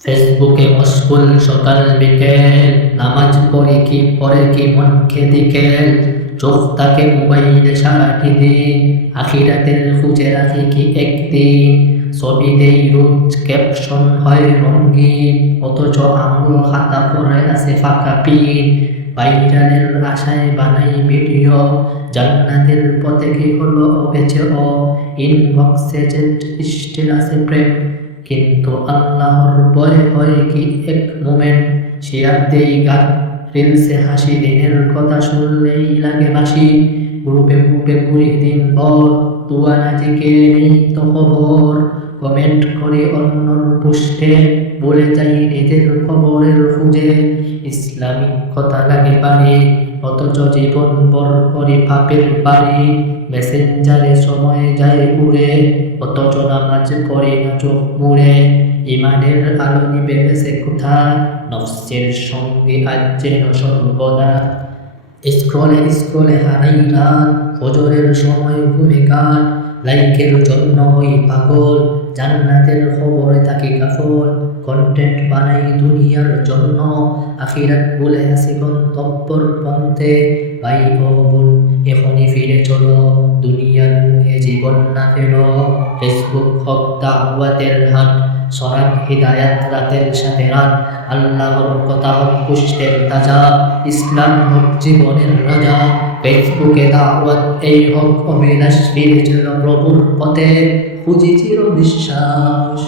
ফেসবুকে মশগুল সকাল বিকেল, নামাজ পড়ে কি মনকে দিকেল, চোখ তাকে মোবাইলে সারাটি দিন, আখিরাতের খুঁজে রাখি কি একদিন। ছবি দেই রোজ, ক্যাপশন হয় রঙিন, অথচ আমল খাতা পড়ে আছে ফাঁকা পিন। ভাইরালের আশায় বানাই ভিডিও, জান্নাতের পথে কি হলো বেঁচে ও। ইনবক্সে চ্যাট স্ট্যাটাসে প্রেম, কিন্তু আল্লাহর ভয় হয় কি এক মোমেন্ট। শেয়ার দেই গান, রিলসে হাসি, দিনের কথা শুনলেই লাগে বাসি। গ্রুপে ঘুরি দিন ভর, তুয়া নাজিকে নেই তো খবর। কমেন্ট করি অন্যর পোস্টে, বলে যাই নিজের খবরের খুঁজে। ইসলামিক কথা লাগে বাড়ি, অথচ জীবন বর করি পাপের বাড়ি। মেসেঞ্জারে সময় যায় উড়ে, অথচ নামাজ পড়ি না চোখ মুড়ে। ইমানের আলো নিবে গেছে কোথায়, নফসের সঙ্গে আজ যেন সর্বদা। স্ক্রলে হারাই রাত, ফজরের সময় ঘুমে কাট। লাইকের জন্য হই পাগল, জান্নাতের খবরে থাকি গাফল। কন্টেন্ট বানাই দুনিয়ার জন্য, আখিরাত ভুলে আসি গন্তব্যর পন্থে। ভাই ও বোন, এখনই ফিরে চলো, দুনিয়ার মুহে জীবন না ফেলো। ফেসবুক হোক দাওয়াতের হাট, সরাক হিদায়াত রাতের সাথে রাত। আল্লাহর কথা হোক পুষ্টের তাজা, ইসলাম হোক জীবনের রাজা। ফেসবুকে দাওয়াত এই হোক অভিলাষ, ফিরে চলো প্রভুর পথে, খুঁজি চির বিশ্বাস।